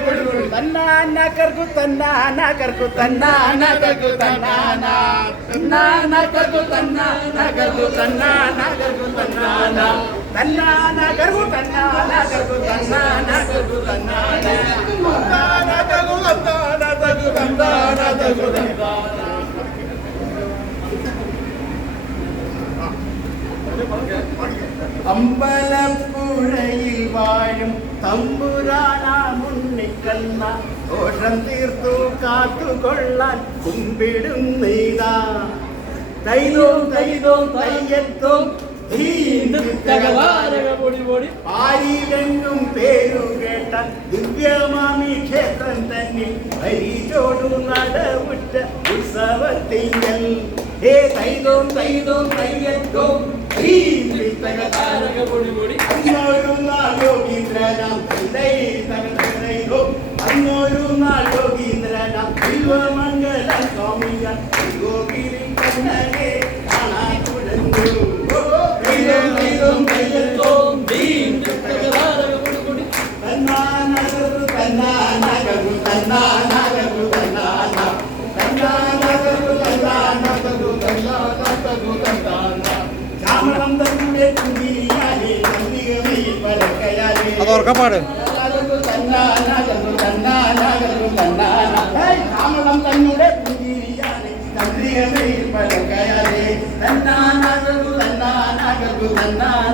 തന്നാന കർക്കു തന്നാന കർക്കു തന്നാന കർക്കു തന്നാന തന്നാന കർക്കു തന്നാന കർക്കു തന്നാന കർക്കു തന്നാന തന്നാന കർക്കു തന്നാന കർക്കു തന്നാന കർക്കു തന്നാന തന്നാന കർക്കു തന്നാന കർക്കു തന്നാന കർക്കു തന്നാന. അമ്പലപ്പുഴയിൽ വാഴും തമ്പുരാനാമുണ്ണിക്കണ്ണ ദോഷം തീർത്തു കാത്തുകൊള്ളാൻ കുമ്പിടും നീതാ തൈതോം തൈതോം തയ്യത്തോം ആരിലെങ്കും പേരു കേട്ട ദിവ്യമാമി ക്ഷേത്രം തന്നിൽ ഹരിചോടു നടവുറ്റ ഉത്സവത്തിങ്കൽ ഹേ തൈതോം തൈതോം തയ്യത്തോം അന്നൊരു നാൾ യോഗീന്ദ്രനാം അന്നൊരു നാൾ യോഗീന്ദ്രനാം ശിവമംഗല സ്വാമികൾ യോഗിരി കണ്ണനെ കാണാൻ തുടങ്ങു. തന്നാനകരു തന്നാനകരു തന്നാനകരു തന്നാന തന്നാനകരു തന്നാനകരു തന്നാനകരു തന്നാന. ശ്യാമളം തന്നെ കുഞ്ഞിരിയാലേ ചന്ദ്രികമയിൽ പരക്കയാലേ അതോർക്കപ്പാട് തന്നാനകരു തന്നാനകരു തന്നാന. ശ്യാമളം തന്നെ കുഞ്ഞിരിയാലേ ചന്ദ്രികമയിൽ പരക്കയാലേ തന്നാനകരു തന്നാനകരു തന്നാന